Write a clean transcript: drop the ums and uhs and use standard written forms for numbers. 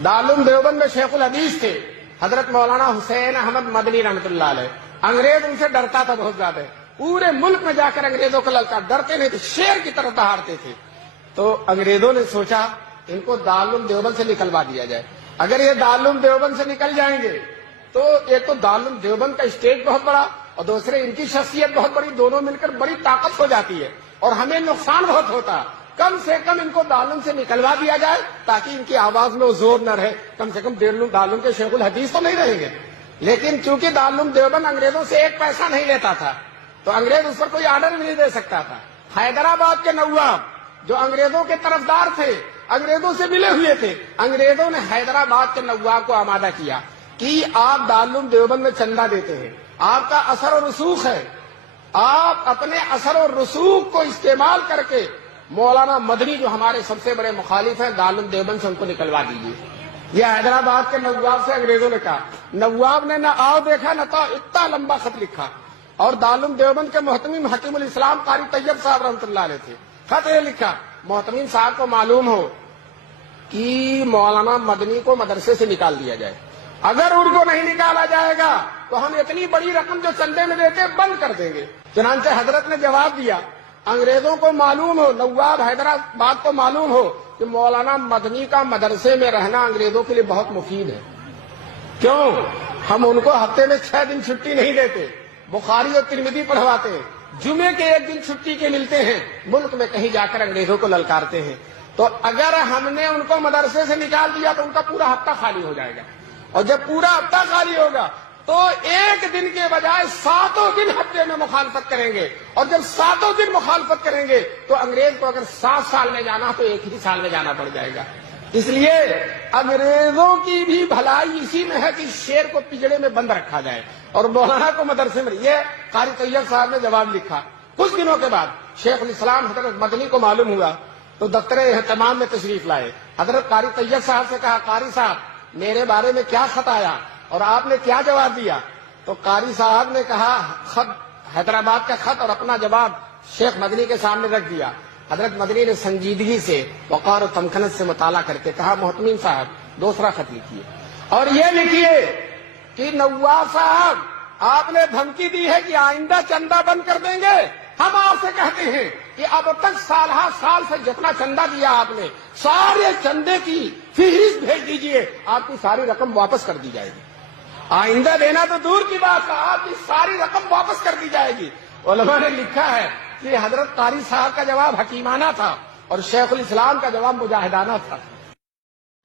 दारुल देवबंद में शेखुल हदीस थे हजरत मौलाना हुसैन अहमद मदनी रहमतुल्लाह अलैह। अंग्रेज उनसे डरता था बहुत ज्यादा, पूरे मुल्क में जाकर अंग्रेजों को ललकार, डरते नहीं थे, शेर की तरह दहाड़ते थे। तो अंग्रेजों ने सोचा इनको दारुल देवबंद से निकलवा दिया जाए। अगर ये दारुल देवबंद से निकल जाएंगे तो एक तो दारुल देवबंद का स्टेज बहुत बड़ा और दूसरे इनकी शख्सियत बहुत बड़ी, दोनों मिलकर बड़ी ताकत हो जाती है और हमें नुकसान बहुत होता। कम से कम इनको दारुल से निकलवा दिया जाए ताकि इनकी आवाज में वो जोर न रहे। कम से कम दारुल के शेखुल हदीस तो नहीं रहेंगे। लेकिन चूंकि दारुल देवबंद अंग्रेजों से एक पैसा नहीं लेता था तो अंग्रेज उस पर कोई आर्डर भी नहीं दे सकता था। हैदराबाद के नवाब जो अंग्रेजों के तरफदार थे, अंग्रेजों से मिले हुए थे, अंग्रेजों ने हैदराबाद के नवाब को आमादा किया कि आप दारुल देवबंद में चंदा देते हैं, आपका असर और रसूख है, आप अपने असर और रसूख को इस्तेमाल करके मौलाना मदनी जो हमारे सबसे बड़े मुखालिफ हैं दारुल देवबंद से उनको निकलवा दीजिए। यह हैदराबाद के नवाब से अंग्रेजों ने कहा। नवाब ने न आओ देखा न तो इतना लंबा खत लिखा और दारुल देवबंद के मोहतमीम हकीमुल इस्लाम कारी तैयब साहब रहमतुल्लाह अलैह थे। खत ये लिखा, मोहतमीम साहब को मालूम हो कि मौलाना मदनी को मदरसे से निकाल दिया जाए, अगर उनको नहीं निकाला जाएगा तो हम इतनी बड़ी रकम जो चंदे में देते बंद कर देंगे। चुनांचे हजरत ने जवाब दिया, अंग्रेजों को मालूम हो, नवाब हैदराबाद को मालूम हो कि मौलाना मदनी का मदरसे में रहना अंग्रेजों के लिए बहुत मुफीद है। क्यों? हम उनको हफ्ते में 6 दिन छुट्टी नहीं देते, बुखारी और तिरमिजी पढ़वाते हैं, जुमे के 1 दिन छुट्टी के मिलते हैं, मुल्क में कहीं जाकर अंग्रेजों को ललकारते हैं। तो अगर हमने उनको मदरसे से निकाल दिया तो उनका पूरा हफ्ता खाली हो जाएगा और जब पूरा हफ्ता खाली होगा तो 1 दिन के बजाय 7 दिन हफ्ते में मुखालफत करेंगे और जब 7 दिन मुखालफत करेंगे तो अंग्रेज को अगर 7 साल में जाना तो 1 ही साल में जाना पड़ जाएगा। इसलिए अंग्रेजों की भी भलाई इसी में है कि शेर को पिंजड़े में बंद रखा जाए और मौलाना को मदरसे में। ये कारी तैयब साहब ने जवाब लिखा। कुछ दिनों के बाद शेखुल इस्लाम हजरत मदनी को मालूम हुआ तो दफ्तर एहतमाम में तशरीफ लाए। हजरत कारी तैयब साहब से कहा, कारी साहब मेरे बारे में क्या खत आया और आपने क्या जवाब दिया? तो कारी साहब ने कहा, खत हैदराबाद का खत और अपना जवाब शेख मदनी के सामने रख दिया। हजरत मदनी ने संजीदगी से वक़ार और तमखनत से मुताला करके कहा, मोहतमीम साहब दूसरा खत लिखिए और ये लिखिए कि नवाब साहब आपने धमकी दी है कि आइंदा चंदा बंद कर देंगे। हम आपसे कहते हैं कि अब तक साल से जितना चंदा दिया आपने सारे चंदे की फहरिस्त भेज दीजिए, आपकी सारी रकम वापस कर दी जाएगी। आइंदा देना तो दूर की बात है, आपकी सारी रकम वापस कर दी जाएगी। उलमा ने लिखा है कि हजरत कारी साहब का जवाब हकीमाना था और शेखुल इस्लाम का जवाब मुजाहिदाना था।